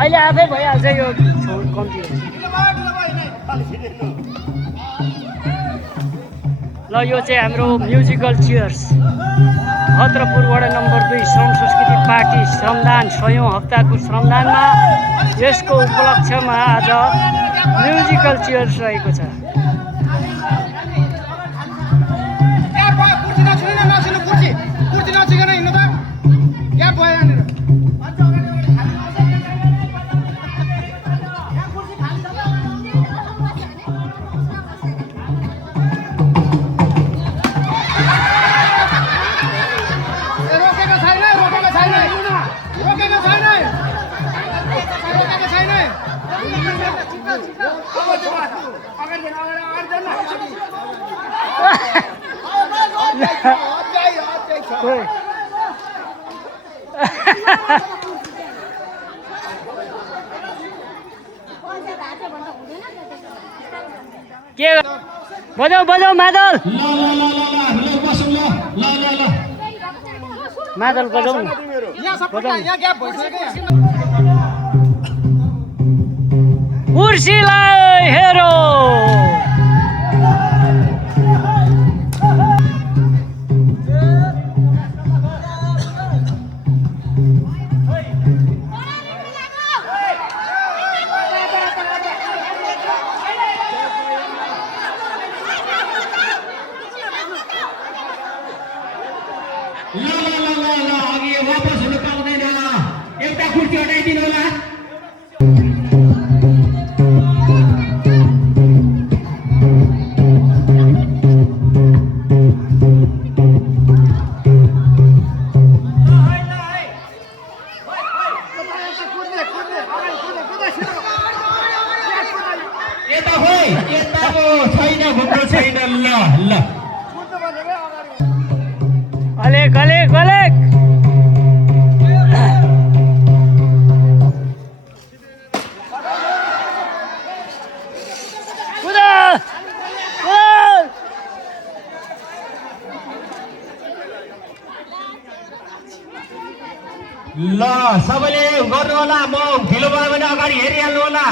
अहिले आफै भइहाल्छ यो कम्ती ल यो चाहिँ हाम्रो म्युजिकल चियर्स भद्रपुर वडा नम्बर 2 श्रम संस्कृति पार्टी श्रमदान 6औं हप्ताको श्रमदानमा यसको उपलक्ष्यमा आज म्युजिकल चियर्स रहेको छ। के बजाऊ बजाऊ मादल मादल बजाऊ कुर्सीलाई हेरो अघि वापस हुन पाउँदैन एउटा कुर्सी हटाइदिनु होला। यता हो यताको छैन घुम्नु छैन ल ल अलेक अलेक अलेक ल सबैले गर्नु होला। म ढिलो भयो भने अगाडि हेरिहाल्नु होला।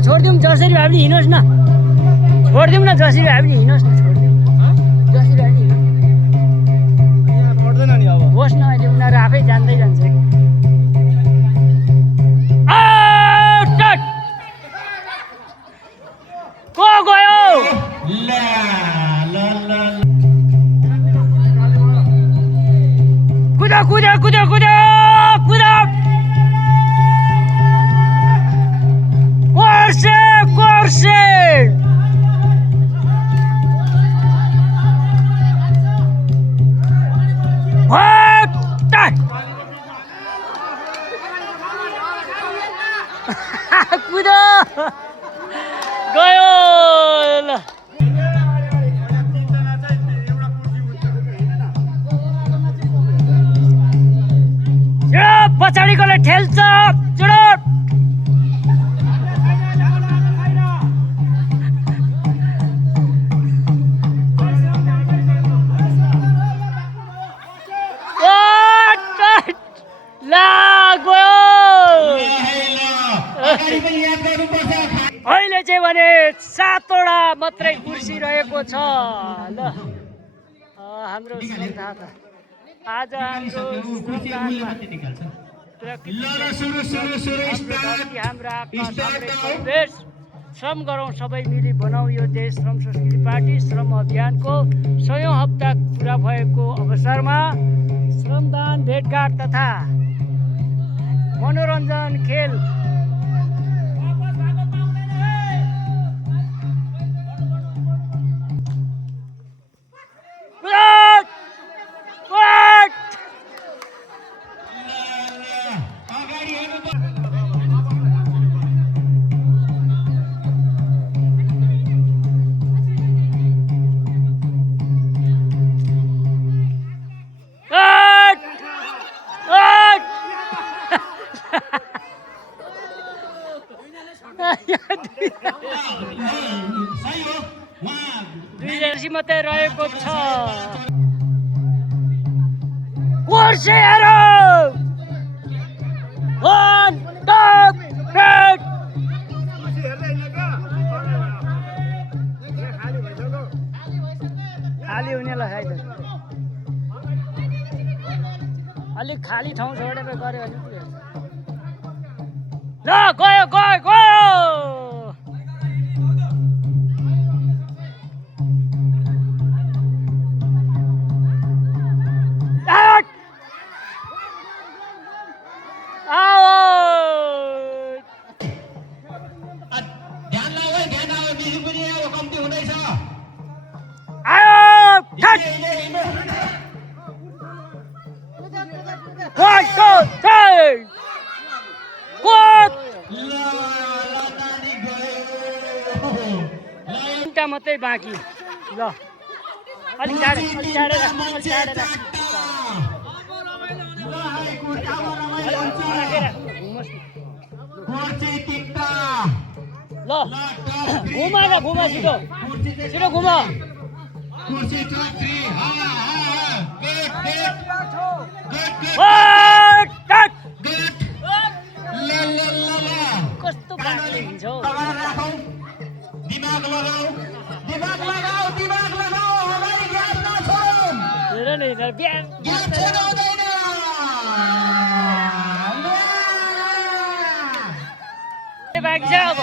छोडिदिउँ जसरी भए पनि हिँड्नुहोस् न छोडिदिउँ न जसरी भए पनि हिँड्नुहोस् न छोडिदिउँ जसरी भए पनि पर्दैन नि अब होस् न अहिले उनीहरू आफै जान्दै जान्छ को गयो कुदा कुदा कुदा कुदा कुदा कोर्से कोर्से कुदा गयो ल पछाडिकोले ठेल्छ चुडोट अहिले चाहिँ भने 7वटा मात्रै कुर्सी रहेको छ। ल हाम्रो श्रद्धा आज हाम्रो परिवेश श्रम गरौँ सबै मिली बनाऊ यो देश श्रम संस्कृति पार्टी श्रम अभियानको 6औं हप्ता पुरा भएको अवसरमा श्रमदान भेटघाट तथा मनोरञ्जन खेल दुई जर्सी मात्रै रहेको छ कुर्सीहरू on top red खाली हुनेलाई खाइद अलिक खाली ठाउँ छोडेर गऱ्यो भने ल गयो गयो गयो मात्रै बाँकी ल अलिक टाढेर ल घुमा न घुमा छिटो छिटो घुमा कस्तो बाटो हिँड्छ दिमाग लगाऊ हमारी ज्ञान ना छोड़ो हेर न हेर बिहान ज्ञान छोड्दैन बाँकी छ अब